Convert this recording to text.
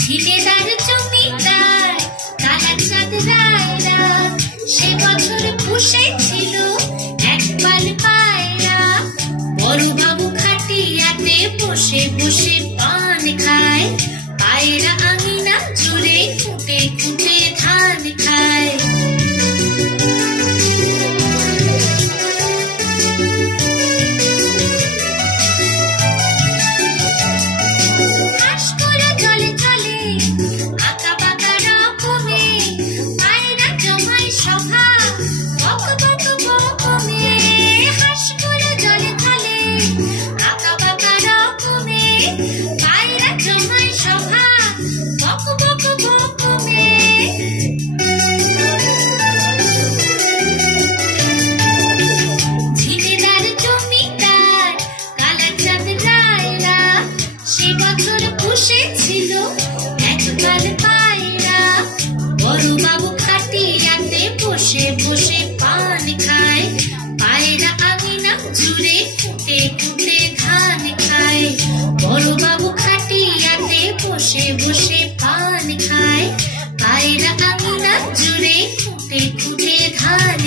ঝিলেদার জমিদার কালাচাঁদ রায়রা সে বছর পুষেছিল একবার পায়রা। বড়বাবু খাটিয়াতে বসে বসে পান খায়, পায়রা আঙিনা জুড়ে ফুটে ফুটে ধান খায়। বড়বাবু খাটিয়াতে বসে বসে পান খায়, পায়রা আঙিনা জুড়ে ফুটে ফুটে ধান খায়। বড়বাবু খাটিয়াতে বসে বসে পান খায়, পায়রা আঙিনা জুড়ে ফুটে ফুটে ধান